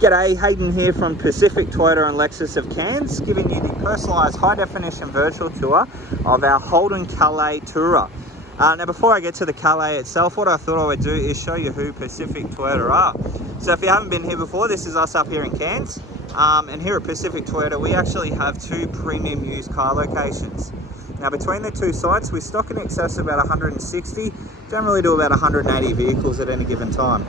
G'day, Hayden here from Pacific Toyota and Lexus of Cairns, giving you the personalised high-definition virtual tour of our Holden Calais Tourer. Now, before I get to the Calais itself, what I thought I would do is show you who Pacific Toyota are. So if you haven't been here before, this is us up here in Cairns. And here at Pacific Toyota, we actually have 2 premium used car locations. Now, between the 2 sites, we stock in excess of about 160, generally do about 180 vehicles at any given time.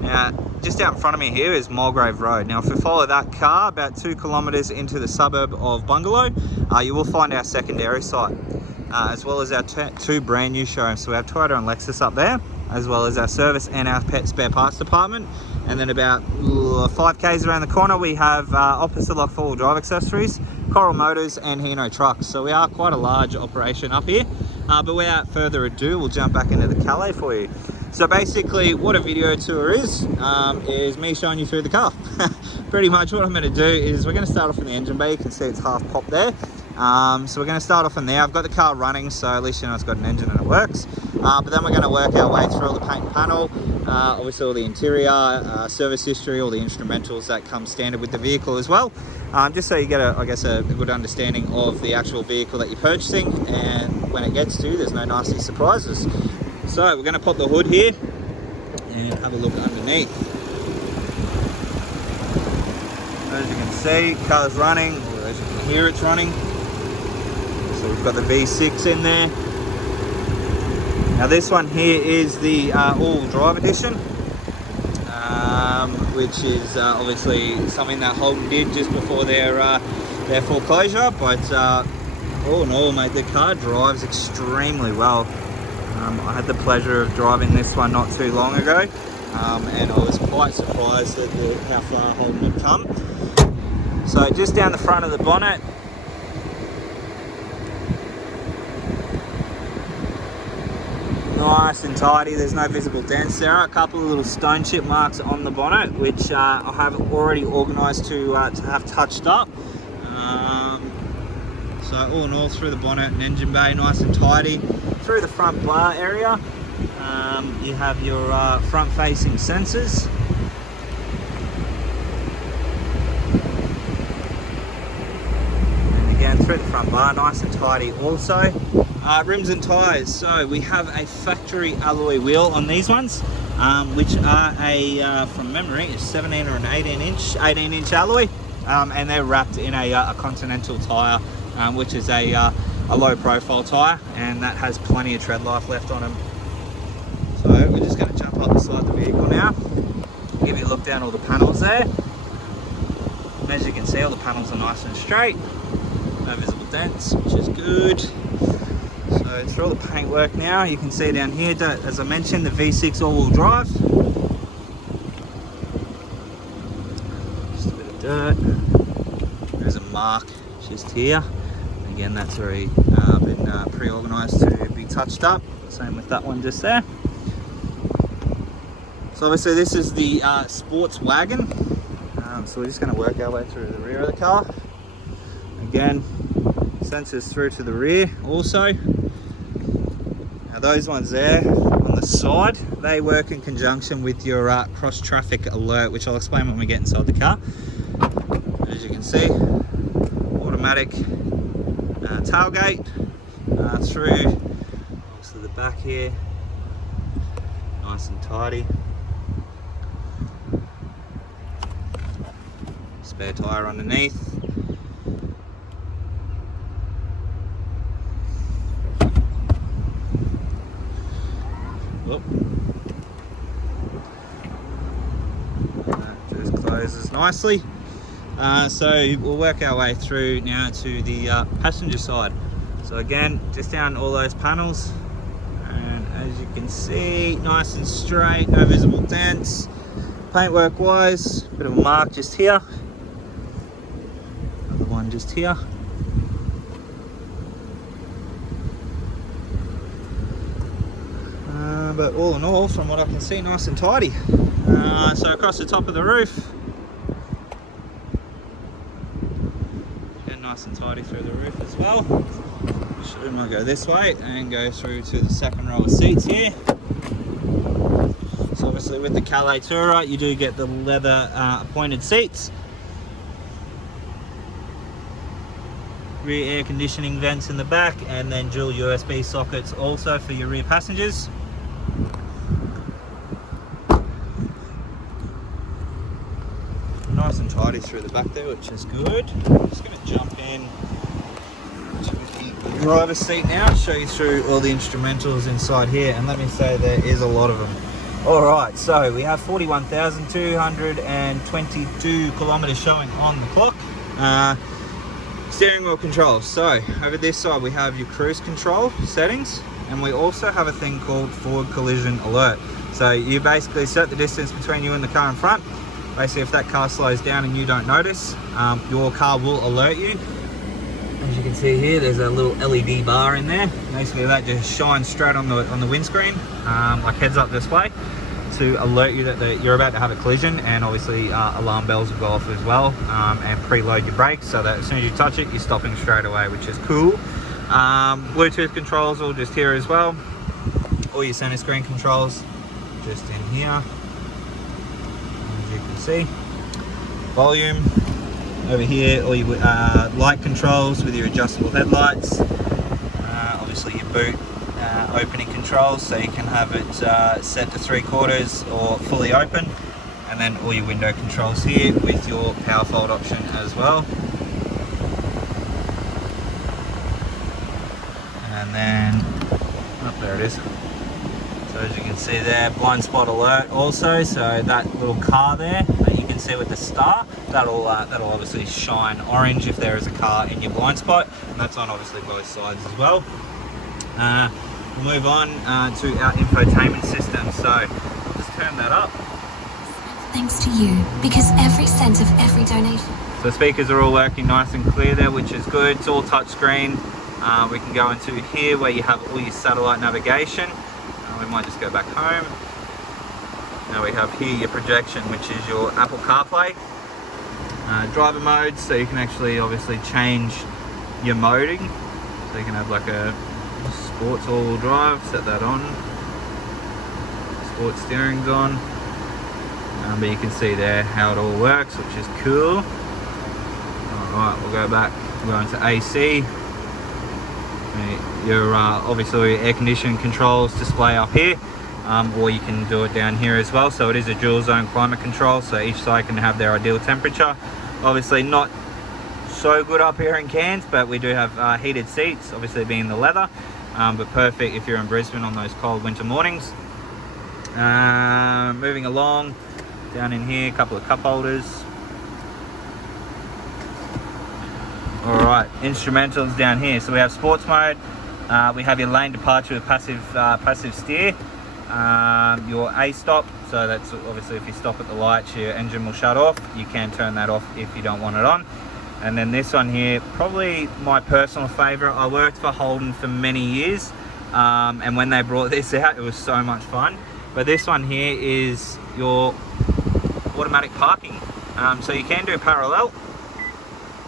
Now, just out in front of me here is Mulgrave Road. Now, if we follow that car about 2 kilometres into the suburb of Bungalow, you will find our secondary site, as well as our 2 brand new showrooms. So we have Toyota and Lexus up there, as well as our service and our pet spare parts department. And then about 5 k's around the corner, we have opposite lock 4-wheel drive accessories, Coral Motors and Hino trucks. So we are quite a large operation up here. But without further ado, we'll jump back into the Calais for you. So basically what a video tour is me showing you through the car. Pretty much what I'm going to do is we're going to start off in the engine bay. You can see it's half popped there. So we're going to start off in there. I've got the car running, so at least you know it's got an engine and it works. But then we're going to work our way through all the paint and panel, obviously all the interior, service history, all the instrumentals that come standard with the vehicle as well. Just so you get a good understanding of the actual vehicle that you're purchasing, and when it gets to you, there's no nasty surprises. So we're going to pop the hood here and have a look underneath. As you can see, car's running, or as you can hear, it's running. So we've got the V6 in there. Now this one here is the all-wheel drive edition, which is obviously something that Holden did just before their foreclosure. But all in all, mate, the car drives extremely well. I had the pleasure of driving this one not too long ago, and I was quite surprised at how far Holden had come. So just down the front of the bonnet, nice and tidy. There's no visible dents. There are a couple of little stone chip marks on the bonnet, which I have already organised to have touched up. So all in all, through the bonnet and engine bay, nice and tidy. Through the front bar area, you have your front-facing sensors. And again, through the front bar, nice and tidy also. Rims and tyres. So we have a factory alloy wheel on these ones, which are from memory, a 17 or an 18-inch alloy, and they're wrapped in a Continental tyre, which is a low profile tyre, and that has plenty of tread life left on them. So we're just going to jump up the side of the vehicle now, give you a look down all the panels there. And as you can see, all the panels are nice and straight, no visible dents, which is good. So through all the paintwork now, you can see down here, as I mentioned, the V6 all-wheel drive. Just a bit of dirt. There's a mark just here. Again, that's already been pre-organised to be touched up. Same with that one just there. So obviously this is the sports wagon. So we're just going to work our way through the rear of the car. Again, sensors through to the rear also. Now those ones there on the side, they work in conjunction with your cross traffic alert, which I'll explain when we get inside the car. As you can see, automatic tailgate through obviously the back here, nice and tidy. Spare tyre underneath. That just closes nicely. So we'll work our way through now to the passenger side. So again, just down all those panels, and as you can see, nice and straight, no visible dents. Paintwork wise, bit of a mark just here, another one just here. But all in all, from what I can see, nice and tidy. So across the top of the roof, nice and tidy through the roof as well. Should might go this way and go through to the second row of seats here. So obviously obviously with the Calais Tourer, you do get the leather appointed seats. Rear air conditioning vents in the back, and then dual USB sockets also for your rear passengers. Nice and tidy through the back there, which is good. I'm just going to jump in to the driver's seat now, show you through all the instrumentals inside here, and let me say there is a lot of them. Alright, so we have 41,222 kilometres showing on the clock. Steering wheel controls. So over this side we have your cruise control settings, and we also have a thing called forward collision alert. So you basically set the distance between you and the car in front. Basically, if that car slows down and you don't notice, your car will alert you. As you can see here, there's a little LED bar in there. Basically that just shines straight on the windscreen, like heads up display, to alert you that you're about to have a collision. And obviously alarm bells will go off as well, and preload your brakes so that as soon as you touch it, you're stopping straight away, which is cool. Bluetooth controls all just here as well. All your center screen controls just in here, as you can see. Volume over here, all your light controls with your adjustable headlights. Obviously your boot opening controls, so you can have it set to 3/4 or fully open, and then all your window controls here with your power fold option as well. And then there it is. So as you can see there, blind spot alert also, so that little car there that you can see with the star, that'll obviously shine orange if there is a car in your blind spot, and that's on obviously both sides as well. We'll move on to our infotainment system, so I'll just turn that up. Thanks to you, because every cent of every donation. So speakers are all working nice and clear there, which is good. It's all touchscreen. We can go into here where you have all your satellite navigation. We might just go back home. Now we have here your projection, which is your Apple CarPlay. Driver mode, so you can actually obviously change your moding. So you can have like a sports all-wheel drive, set that on. Sports steering's on. But you can see there how it all works, which is cool. Alright, we'll go back, we'll go into AC. Your obviously your air conditioning controls display up here, or you can do it down here as well. So it is a dual zone climate control, so each side can have their ideal temperature. Obviously not so good up here in Cairns, but we do have heated seats, obviously being the leather, but perfect if you're in Brisbane on those cold winter mornings. Moving along, down in here, a couple of cup holders. Alright, instrumentals down here. So we have sports mode, we have your lane departure with passive steer, your A stop, so that's obviously if you stop at the lights your engine will shut off. You can turn that off if you don't want it on. And then this one here, probably my personal favourite. I worked for Holden for many years, and when they brought this out, it was so much fun. But this one here is your automatic parking. So you can do parallel,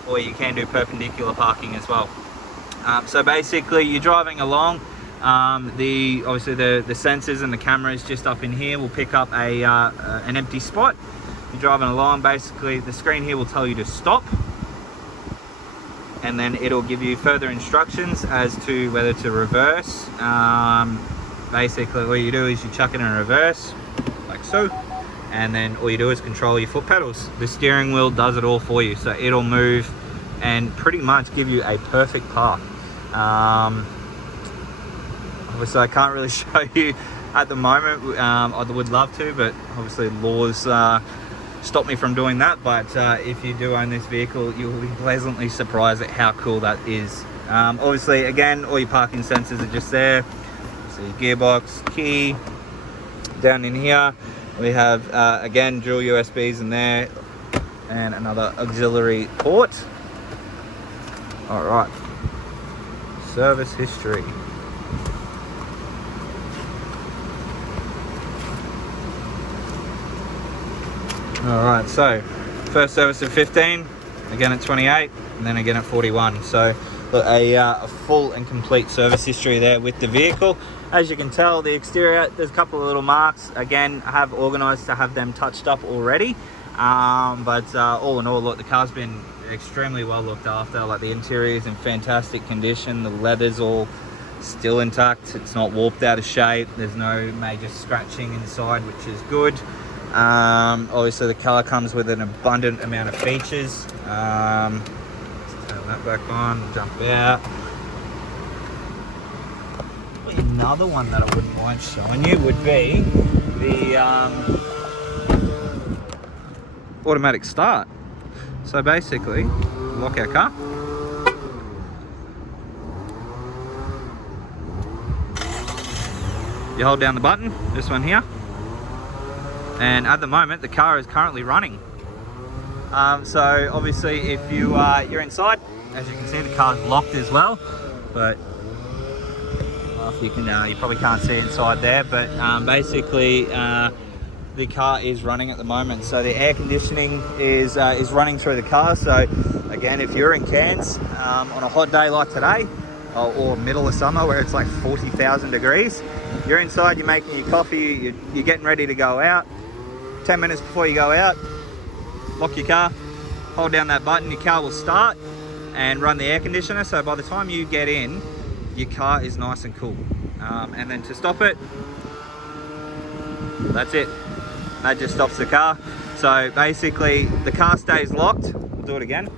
or you can do perpendicular parking as well. So basically you're driving along, obviously the sensors and the cameras just up in here will pick up an empty spot. You're driving along, basically the screen here will tell you to stop, and then it'll give you further instructions as to whether to reverse. Basically what you do is you chuck it in reverse, like so, and then all you do is control your foot pedals. The steering wheel does it all for you, so it'll move and pretty much give you a perfect path. Obviously I can't really show you at the moment. I would love to, but obviously laws stop me from doing that. But if you do own this vehicle, you will be pleasantly surprised at how cool that is. Obviously again, all your parking sensors are just there. So your gearbox, key. Down in here we have again dual USBs in there and another auxiliary port. All right, service history. All right, so first service at 15, again at 28, and then again at 41. So look, a full and complete service history there with the vehicle. As you can tell, the exterior, there's a couple of little marks. Again, I have organised to have them touched up already. But all in all, look, the car's been extremely well looked after. Like, the interior is in fantastic condition. The leather's all still intact. It's not warped out of shape. There's no major scratching inside, which is good. Obviously, the car comes with an abundant amount of features. Let's turn that back on, jump out. Another one that I wouldn't mind showing you would be the automatic start. So basically, lock our car. You hold down the button, this one here, and at the moment the car is currently running. So obviously, if you're inside, as you can see, the car's locked as well. But if you can, you probably can't see inside there. But basically, the car is running at the moment. So the air conditioning is running through the car. So again, if you're in Cairns on a hot day like today, or middle of summer where it's like 40,000 degrees, you're inside, you're making your coffee, you're getting ready to go out. 10 minutes before you go out, lock your car, hold down that button, your car will start and run the air conditioner. So by the time you get in, your car is nice and cool. And then to stop it, that's it. That just stops the car. So basically, the car stays locked. We'll do it again.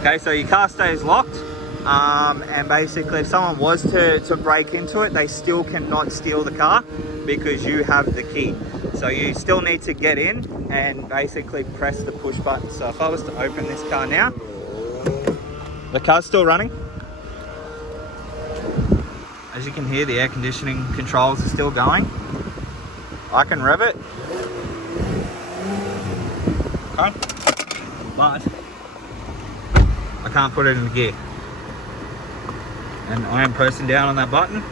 Okay, so your car stays locked. And basically, if someone was to break into it, they still cannot steal the car because you have the key. So you still need to get in and basically press the push button. So if I was to open this car now, the car's still running. As you can hear, the air conditioning controls are still going. I can rev it. Okay. But I can't put it in the gear. And I am pressing down on that button.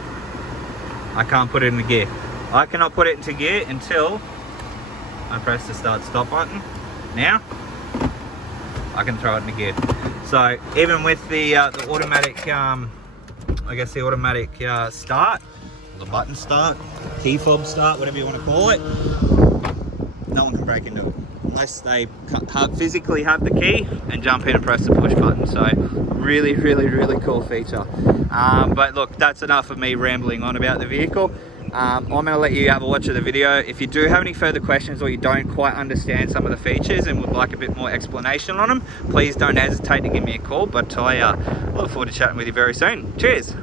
I can't put it in the gear. I cannot put it into gear until I press the start stop button. Now I can throw it in the gear. So even with the automatic, I guess the automatic start, the button start, key fob start, whatever you want to call it, no one can break into it unless they physically have the key and jump in and press the push button. So really, really, really cool feature. But look, that's enough of me rambling on about the vehicle. I'm going to let you have a watch of the video. If you do have any further questions or you don't quite understand some of the features and would like a bit more explanation on them, please don't hesitate to give me a call. But I look forward to chatting with you very soon. Cheers.